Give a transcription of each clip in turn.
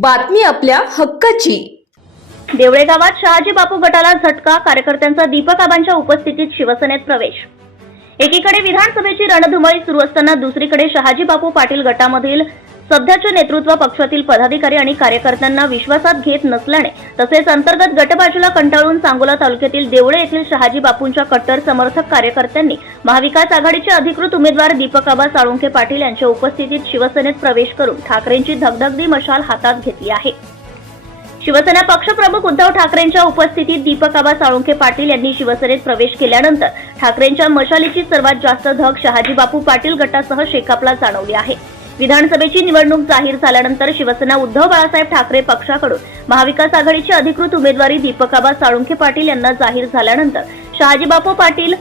बातमी आपल्या हक्काची. देवळे गावात शहाजी बापू गटाला झटका कार्यकर्त्यांचा दीपक आबांच्या उपस्थितीत शिवसेनेत प्रवेश. एकीकडे विधानसभेची रणधुमाळी सुरू असताना दुसरीकडे शहाजी बापू पाटील गटामधील सध्याचे नेतृत्व पक्षातील पदाधिकारी आणि कार्यकर्त्यांना विश्वासात घेत नसल्याने तसेच अंतर्गत गटबाजूला कंटाळून सांगोला तालुक्यातील देवळे येथील शहाजी बापूंच्या कट्टर समर्थक कार्यकर्त्यांनी महाविकास आघाडीचे अधिकृत उमेदवार दीपक आबा साळुंखे पाटील यांच्या उपस्थितीत शिवसेनेत प्रवेश करून ठाकरेंची धगधगदी मशाल हातात घेतली आहे. शिवसेना पक्षप्रमुख उद्धव ठाकरेंच्या उपस्थितीत दीपक आबा साळुंखे पाटील यांनी शिवसेनेत प्रवेश केल्यानंतर ठाकरेंच्या मशालीची सर्वात जास्त धग शहाजी बापू पाटील गटासह शेकापला जाणवली आहे. विधानसभेची निवडणूक जाहीर झाल्यानंतर शिवसेना उद्धव बाळासाहेब ठाकरे पक्षाकडून महाविकास आघाडीची अधिकृत उमेदवारी दीपकाबा साळुंखे पाटील यांना जाहीर झाल्यानंतर शहाजीबापू पाटील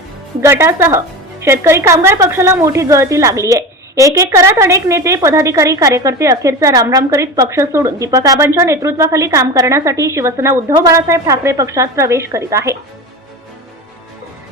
गटासह शेतकरी कामगार पक्षाला मोठी गळती लागली आहे. एक एक करत अनेक नेते पदाधिकारी कार्यकर्ते अखेरचा रामराम करीत पक्ष सोडून दीपकाबांच्या नेतृत्वाखाली काम करण्यासाठी शिवसेना उद्धव बाळासाहेब ठाकरे पक्षात प्रवेश करीत आहे.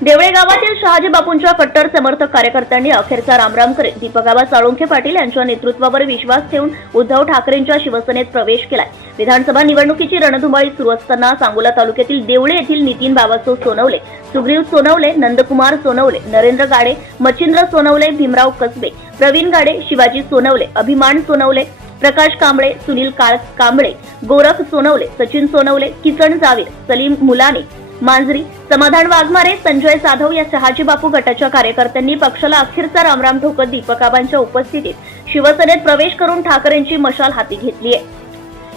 देवळे गावातील शहाजी बापूंच्या कट्टर समर्थक कार्यकर्त्यांनी अखेरचा रामराम करीत दीपक साळुंखे पाटील यांच्या नेतृत्वावर विश्वास ठेवून उद्धव ठाकरेंच्या शिवसेनेत प्रवेश केलाय. विधानसभा निवडणुकीची रणधुमाळी सुरू असताना सांगोला तालुक्यातील देवळे येथील नितीन बाबासो सोनवले सुग्रीव सोनवले नंदकुमार सोनवले नरेंद्र गाडे मच्छिंद्र सोनवले भीमराव कसबे प्रवीण गाडे शिवाजी सोनवले अभिमान सोनवले प्रकाश कांबळे सुनील काळ कांबळे गोरख सोनवले सचिन सोनवले किसन जावीर सलीम मुलाने मांजरी समाधान वाघमारे संजय जाधव या शहाजी बापू गटाच्या कार्यकर्त्यांनी पक्षाला अखेरचा रामराम ठोकत दीपकाबांच्या उपस्थितीत शिवसेनेत प्रवेश करून ठाकरेंची मशाल हाती घेतली आहे.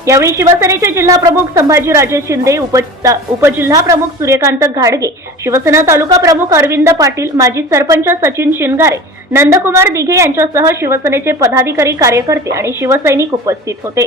यावेळी शिवसेनेचे जिल्हा प्रमुख संभाजीराजे शिंदे उपजिल्हा उप प्रमुख सूर्यकांत घाडगे शिवसेना तालुका प्रमुख अरविंद पाटील माजी सरपंच सचिन शिनगारे नंदकुमार दिघे यांच्यासह शिवसेनेचे पदाधिकारी कार्यकर्ते आणि शिवसैनिक उपस्थित होते.